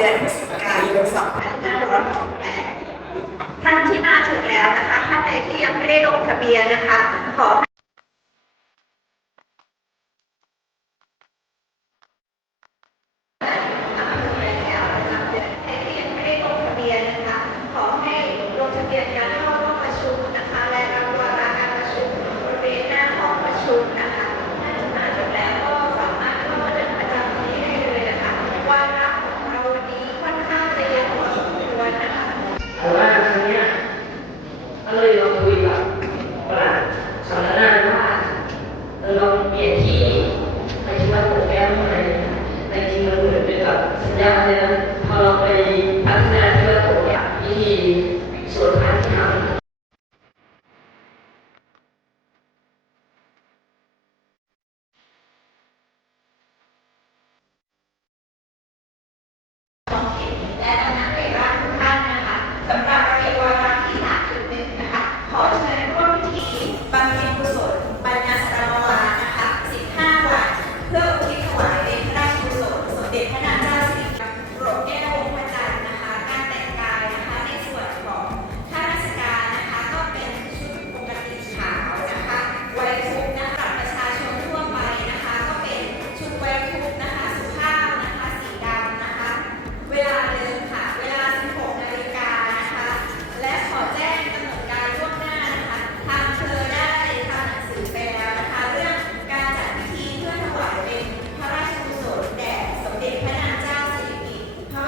ดือนพฤศจิกายน2568ท่านที่มาถึงแล้วนะคะ ท่านใดที่ยังไม่ได้ลงทะเบียนนะคะ ขอ ให้ที่ยังไม่ได้ลงทะเบียนนะคะ ขอให้ลงทะเบียนการเข้าร่วมประชุมนะคะ และรับวาระการประชุมบริเวณหน้าห้องประชุมนะคะมาถึงแล้วก็สามารถเข้ามาเดินประจำที่ได้เลยนะคะวาระของเราวันนี้ค่อนข้างจะเยอะพอสมควรนะคะ แต่ว่าครั้งเนี้ยก็ เลยลองคุยกับประหลัดสอนักงานว่าเออลองเปลี่ยนที่ไปที่วัดโปรแกรมใหม่แต่จริงมันเหมือนเป็นแบบสัญญาเลยนะ เพราะฉะ